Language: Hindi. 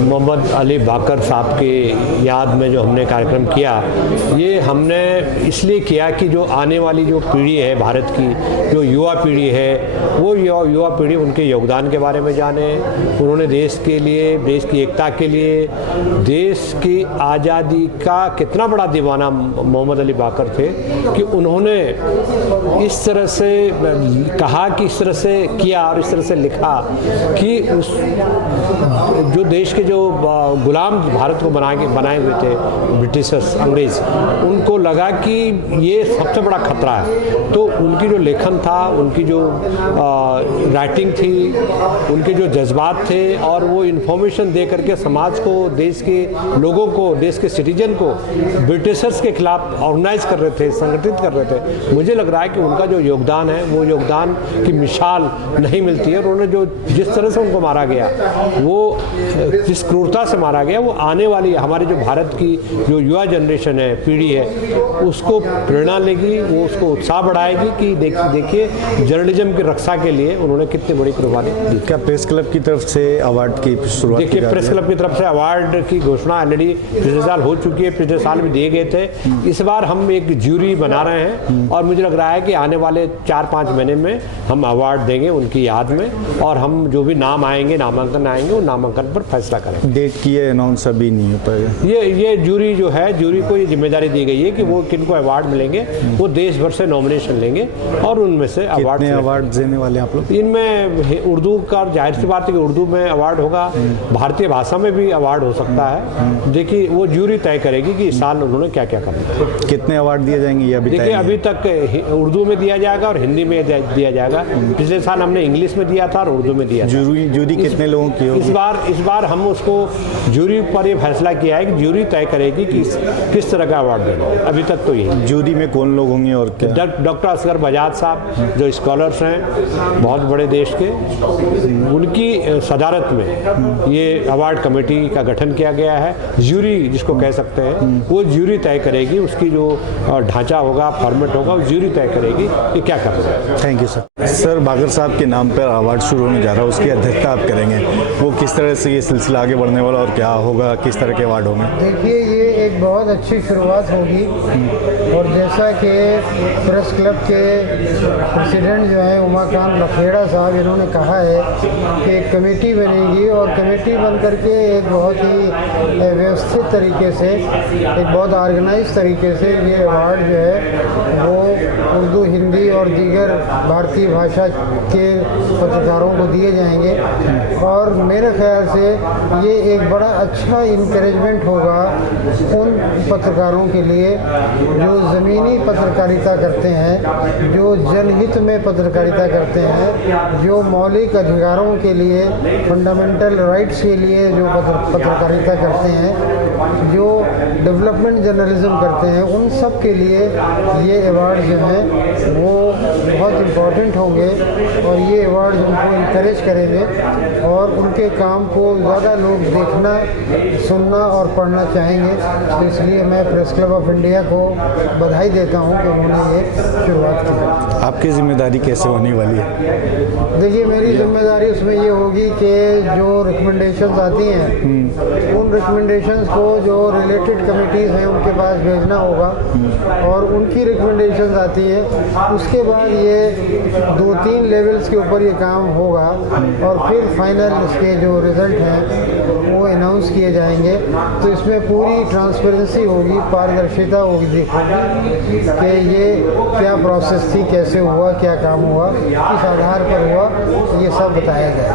मोहम्मद अली बाकर साहब की याद में जो हमने कार्यक्रम किया, ये हमने इसलिए किया कि जो आने वाली जो पीढ़ी है भारत की, जो युवा पीढ़ी है, वो युवा पीढ़ी उनके योगदान के बारे में जाने। उन्होंने देश के लिए, देश की एकता के लिए, देश की आज़ादी का कितना बड़ा दीवाना मोहम्मद अली बाकर थे कि उन्होंने इस तरह से कहा, कि इस तरह से किया और इस तरह से लिखा कि उस जो देश के जो गुलाम भारत को बनाए हुए थे ब्रिटिशर्स, अंग्रेज़, उनको लगा कि ये सबसे बड़ा खतरा है। तो उनकी जो लेखन था, उनकी जो राइटिंग थी, उनके जो जज्बात थे, और वो इन्फॉर्मेशन दे करके समाज को, देश के लोगों को, देश के सिटीजन को ब्रिटिशर्स के खिलाफ ऑर्गेनाइज कर रहे थे, संगठित कर रहे थे। मुझे लग रहा है कि उनका जो योगदान है, वो योगदान की मिसाल नहीं मिलती है। उन्होंने जो जिस तरह से उनको मारा गया, वो जिस क्रूरता से मारा गया, वो आने वाली हमारे जो भारत की जो युवा जनरेशन है, पीढ़ी है, उसको प्रेरणा लेगी, वो उसको उत्साह बढ़ाएगी कि देखिए जर्नलिज्म की रक्षा के लिए उन्होंने कितनी बड़ी कुर्बानी दी। क्या प्रेस क्लब की तरफ से अवार्ड की शुरुआत? देखिए, प्रेस क्लब की तरफ से अवार्ड की घोषणा ऑलरेडी पिछले साल हो चुकी है, पिछले साल भी दिए गए थे। इस बार हम एक ज्यूरी बना रहे हैं और मुझे लग रहा है कि आने वाले 4-5 महीने में हम अवार्ड देंगे उनकी याद में, और हम जो भी नाम आएंगे, नामांकन आएंगे, उन नामांकन पर फैसला करेंगे। डेट की है अनाउंस अभी नहीं हो पाएगा? ये ज्यूरी जो है, ज्यूरी को ये जिम्मेदारी दी गई है कि वो किनको अवार्ड मिलेंगे, वो देश भर से नॉमिनेशन लेंगे और उनमें से अवार्ड। कितने अवार्ड देने वाले आप लोग? इनमें उर्दू का जाहिर सी बात है कि उर्दू में अवार्ड होगा, भारतीय भाषा में भी अवार्ड हो सकता है। देखिए, वो ज्यूरी तय करेगी कि इस साल उन्होंने क्या क्या करना है। कितने अवार्ड दिए जाएंगे ये अभी? देखिए, अभी तक उर्दू में दिया जाएगा और हिंदी में दिया जाएगा। पिछले साल हमने इंग्लिश में दिया था और उर्दू में दिया था। ज्यूरी कितने लोगों की होगी? इस बार हम उसको ज्यूरी पर ये फैसला किया है कि ज्यूरी तय करेगी कि किस तरह का अवार्ड देना है। अभी तक तो ये ज्यूरी में कौन लोग होंगे और क्या? डॉक्टर असगर बजाज साहब जो स्कॉलर्स हैं बहुत बड़े देश के, उनकी सदारत में ये अवार्ड कमेटी का गठन किया गया है। ज्यूरी जिसको कह सकते हैं, वो ज्यूरी तय करेगी, उसकी जो ढांचा होगा, फॉर्मेट होगा, वो ज्यूरी तय करेगी कि क्या करना है। Thank you sir. सर, बाकर साहब के नाम पर अवार्ड शुरू होने जा रहा है, उसकी अध्यक्षता आप करेंगे। वो किस तरह से ये सिलसिला आगे बढ़ने वाला और क्या होगा, किस तरह के अवार्ड होंगे? देखिए, ये एक बहुत अच्छी शुरुआत होगी, और जैसा कि प्रेस क्लब के प्रेसिडेंट जो हैं उमाकांत लखेड़ा साहब, इन्होंने कहा है कि एक कमेटी बनेगी और कमेटी बन करके एक बहुत ही व्यवस्थित तरीके से, एक बहुत ऑर्गेनाइज तरीके से ये अवार्ड जो है वो उर्दू, हिंदी और दीगर भारतीय भाषा के पत्रकारों को दिए जाएंगे। और मेरे ख्याल से ये एक बड़ा अच्छा इनकरेजमेंट होगा उन पत्रकारों के लिए जो ज़मीनी पत्रकारिता करते हैं, जो जनहित में पत्रकारिता करते हैं, जो मौलिक अधिकारों के लिए, फंडामेंटल राइट्स के लिए जो पत्रकारिता करते हैं, जो डेवलपमेंट जर्नलिज्म करते हैं, उन सब के लिए ये अवार्ड जो हैं वो बहुत इम्पोर्टेंट होंगे। और ये अवार्ड उनको इंकरेज करेंगे और उनके काम को ज़्यादा लोग देखना, सुनना और पढ़ना चाहेंगे। तो इसलिए मैं प्रेस क्लब ऑफ इंडिया को बधाई देता हूं कि उन्होंने ये शुरुआत की। आपकी जिम्मेदारी कैसे होने वाली है? देखिए, मेरी जिम्मेदारी उसमें ये होगी कि जो रिकमेंडेशंस आती हैं, उन रिकमेंडेशंस को जो रिलेटेड कमिटीज़ हैं उनके पास भेजना होगा, और उनकी रिकमेंडेशंस आती है, उसके बाद ये 2-3 लेवल्स के ऊपर ये काम होगा और फिर फाइनल इसके जो रिज़ल्ट हैं वो अनाउंस किए जाएंगे। तो इसमें पूरी ट्रांसपेरेंसी होगी, पारदर्शिता होगी, देखोगी कि ये क्या प्रोसेस थी, कैसे हुआ, क्या काम हुआ, किस आधार पर हुआ, ये सब बताया गया।